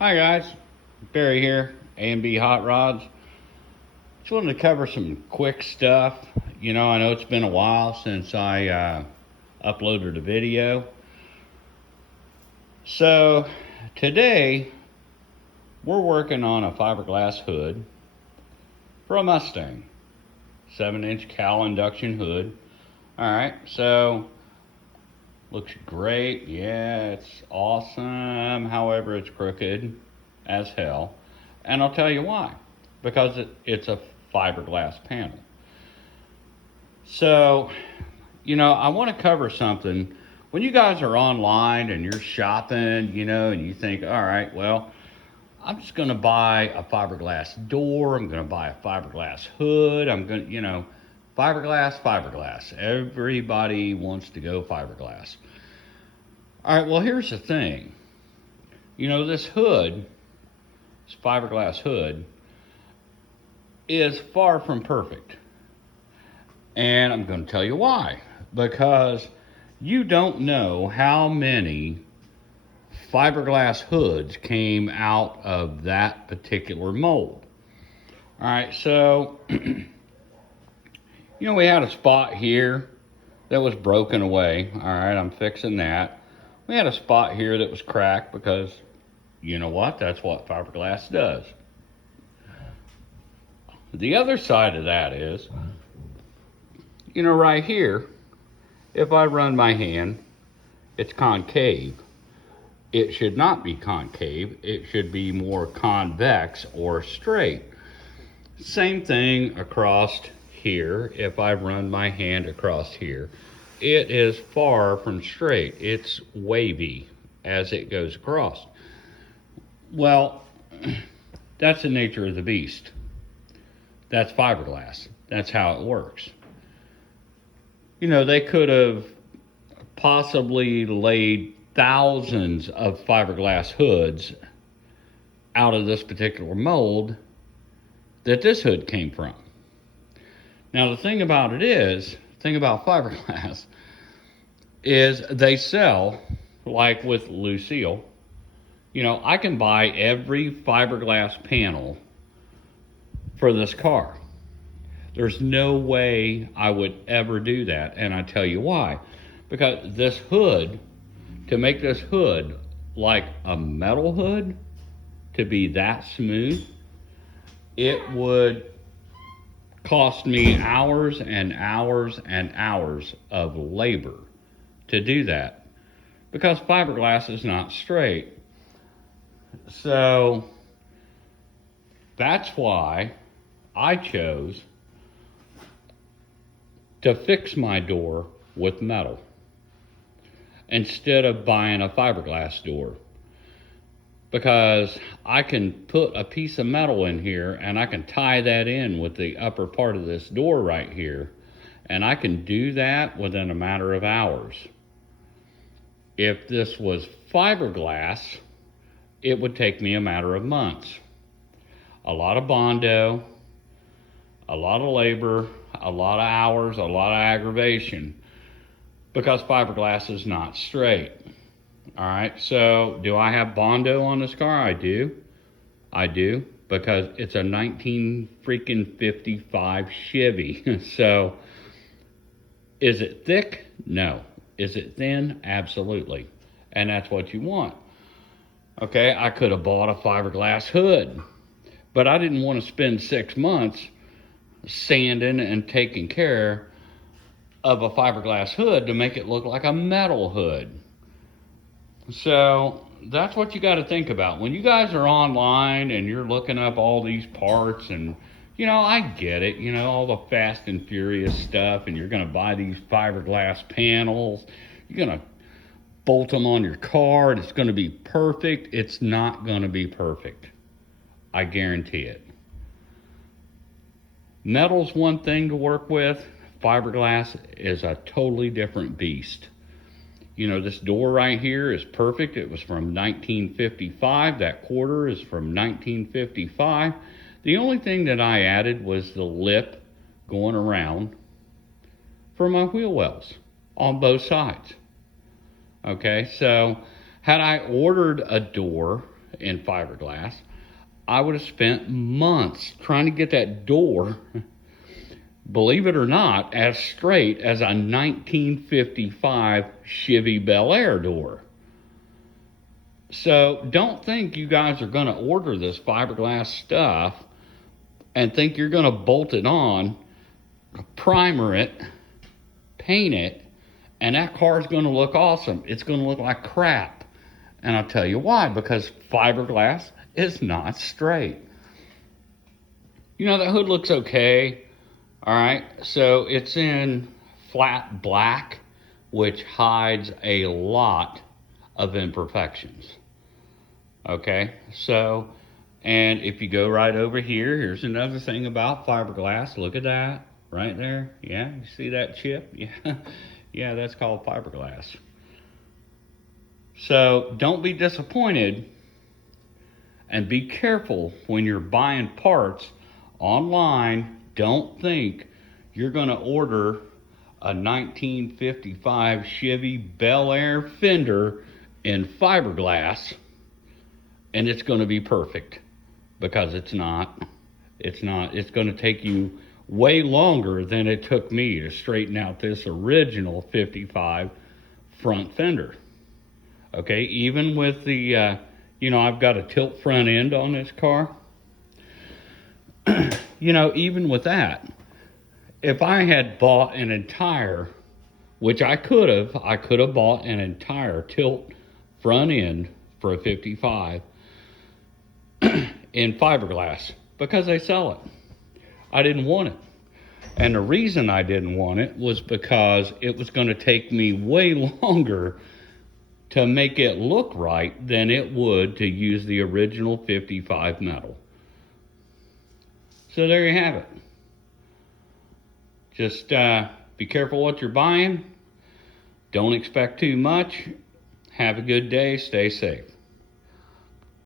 Hi guys, Barry here, A&B Hot Rods. Just wanted to cover some quick stuff. I know it's been a while since I uploaded a video. So today we're working on a fiberglass hood for a Mustang, 7-inch cowl induction hood. All right, so looks great. Yeah, it's awesome. However, it's crooked as hell. And I'll tell you why. Because it's a fiberglass panel. So, I want to cover something. When you guys are online and you're shopping, and you think, all right, well, I'm just going to buy a fiberglass door. I'm going to buy a fiberglass hood. I'm going to, fiberglass. Everybody wants to go fiberglass. All right, well, here's the thing. This hood, this fiberglass hood, is far from perfect. And I'm going to tell you why. Because you don't know how many fiberglass hoods came out of that particular mold. All right, so, we had a spot here that was broken away. All right, I'm fixing that. We had a spot here that was cracked because, you know what? That's what fiberglass does. The other side of that is, right here, if I run my hand, it's concave. It should not be concave. It should be more convex or straight. Same thing across here. If I run my hand across here, it is far from straight. It's wavy as it goes across. Well, that's the nature of the beast. That's fiberglass. That's how it works. They could have possibly laid thousands of fiberglass hoods out of this particular mold that this hood came from. Now, the thing about fiberglass is they sell, like with Lucille, I can buy every fiberglass panel for this car. There's no way I would ever do that, and I tell you why. Because this hood, to make this hood like a metal hood, to be that smooth, it would cost me hours and hours and hours of labor to do that. Because fiberglass is not straight. So that's why I chose to fix my door with metal instead of buying a fiberglass door, because I can put a piece of metal in here and I can tie that in with the upper part of this door right here, and I can do that within a matter of hours. If this was fiberglass, it would take me a matter of months. A lot of Bondo, a lot of labor, a lot of hours, a lot of aggravation, because fiberglass is not straight. All right, so do I have Bondo on this car? I do, because it's a 1955 Chevy. So is it thick? No. Is it thin? Absolutely. And that's what you want. Okay, I could have bought a fiberglass hood, but I didn't want to spend 6 months sanding and taking care of a fiberglass hood to make it look like a metal hood. So that's what you got to think about. When you guys are online and you're looking up all these parts, and I get it, all the Fast and Furious stuff, and you're going to buy these fiberglass panels, you're going to bolt them on your car, and it's going to be perfect. It's not going to be perfect. I guarantee it. Metal's one thing to work with. Fiberglass is a totally different beast. This door right here is perfect. It was from 1955. That quarter is from 1955. The only thing that I added was the lip going around for my wheel wells on both sides. Okay, so had I ordered a door in fiberglass, I would have spent months trying to get that door, believe it or not, as straight as a 1955 Chevy Bel Air door. So don't think you guys are going to order this fiberglass stuff and think you're going to bolt it on, primer it, paint it, and that car is going to look awesome. It's going to look like crap. And I'll tell you why, because fiberglass is not straight. You know, the hood looks okay. All right, so it's in flat black, which hides a lot of imperfections. Okay, so, and if you go right over here, here's another thing about fiberglass. Look at that right there. Yeah, you see that chip? Yeah, yeah, that's called fiberglass. So don't be disappointed, and be careful when you're buying parts online. Don't think you're going to order a 1955 Chevy Bel Air fender in fiberglass and it's going to be perfect, because it's not. It's not. It's going to take you way longer than it took me to straighten out this original 55 front fender. Okay, even with the, I've got a tilt front end on this car. Even with that, if I had bought an entire, which I could have bought an entire tilt front end for a 55 in fiberglass, because they sell it. I didn't want it. And the reason I didn't want it was because it was going to take me way longer to make it look right than it would to use the original 55 metal. So there you have it. Just be careful what you're buying. Don't expect too much. Have a good day. Stay safe.